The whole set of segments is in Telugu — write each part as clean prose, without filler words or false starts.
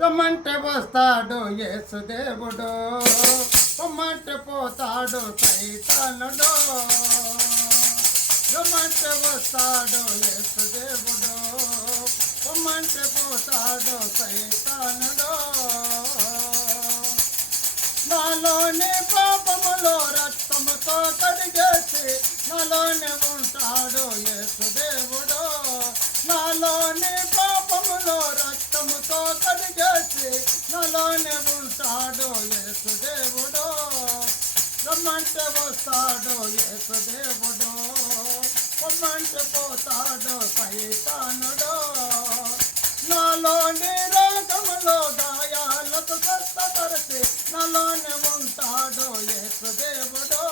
రమ్మంటే వస్తాడు యేసుదేవుడు, పొమ్మంటే పోతాడు సైతానుడు. రమ్మంటే వస్తాడు యేసుదేవుడు, పొమ్మంటే పోతాడు సైతానుడు. నాలోని పాపములో రక్తముతో కడిగేసి నాలోనే ఉంటాడు యేసుదేవుడు. నాలోని పాపములో రక్తముతో కడిగేసి నాలోనే ఉంటాడు యేసుదేవుడు. రమ్మంటే వస్తాడు యేసుదేవుడు, పొమ్మంటే పోతాడు సైతానుడు. నాలోని రోగములో గాయాలకు స్వస్థపరిచి నాలోనే ఉంటాడు యేసుదేవుడు.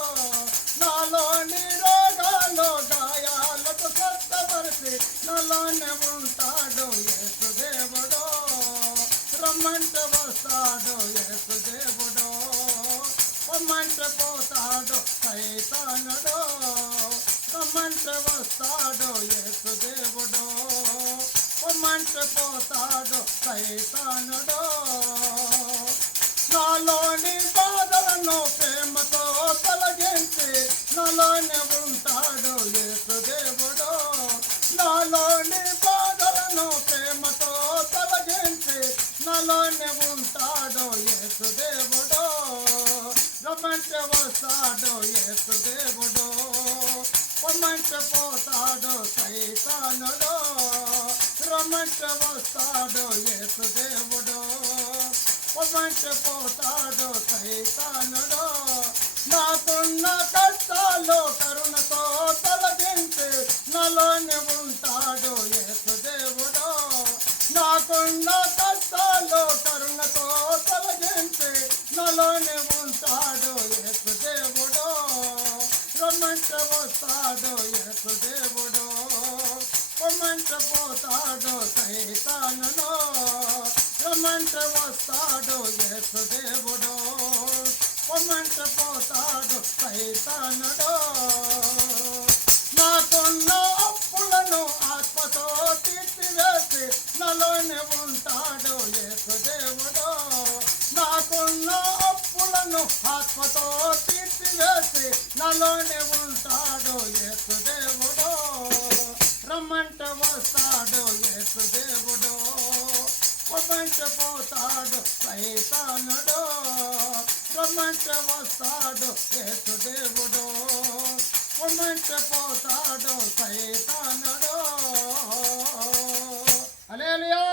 నాలోని రోగాలు గాయాలకు స్వస్థపరిచి నాలోనే ఉంటాడు యేసుదేవుడు. రమ్మంటే వస్తాడు యేసుదేవుడు, పొమ్మంటే పోతాడు సైతానుడు. రమ్మంటే వస్తాడు యేసుదేవుడు, పొమ్మంటే పోతాడు సైతానుడు. నాలోని బాధలను ప్రేమతో తొలగించి నాలోనే ఉంటాడు యేసుదేవుడు. నాలోని బాధలను ప్రేమతో తొలగించి నాలోనే ఉంటాడు యేసుదేవుడు. రమ్మంటే వస్తాడు యేసుదేవుడు, పొమ్మంటే పోతాడు సైతానుడు. రమ్మంటే వస్తాడు యేసుదేవుడు, పొమ్మంటే పోతాడు సైతానుడు. నాకున్న కష్టాలు కరుణతో తొలగించి నాలోనే ఉంటాడు యేసుదేవుడు. నాకున్న కష్టాలు కరుణతో తొలగించి నాలోనే ఉంటాడు యేసుదేవుడు. రమ్మంటే వస్తాడు యేసుదేవుడు, పొమ్మంటే పోతాడు సైతానుడు. రమ్మంటే వస్తాడు యేసుదేవుడు, పొమ్మంటే పోతాడు సైతానుడు. నాకున్న అప్పులను ఆత్మతో తీర్చివేసి నాలోనే ఉంటాడు యేసుదేవుడు. నాకున్న అప్పులను ఆత్మతో తీర్చివేసి నాలోనే ఉంటాడు యేసుదేవుడు. రమ్మంటే వస్తాడు యేసుదేవుడు, పొమ్మంటే పోతాడు సైతానుడు. రమ్మంటే వస్తాడు యేసుదేవుడు, పొమ్మంటే పోతాడు సైతానుడు. హల్లెలూయా.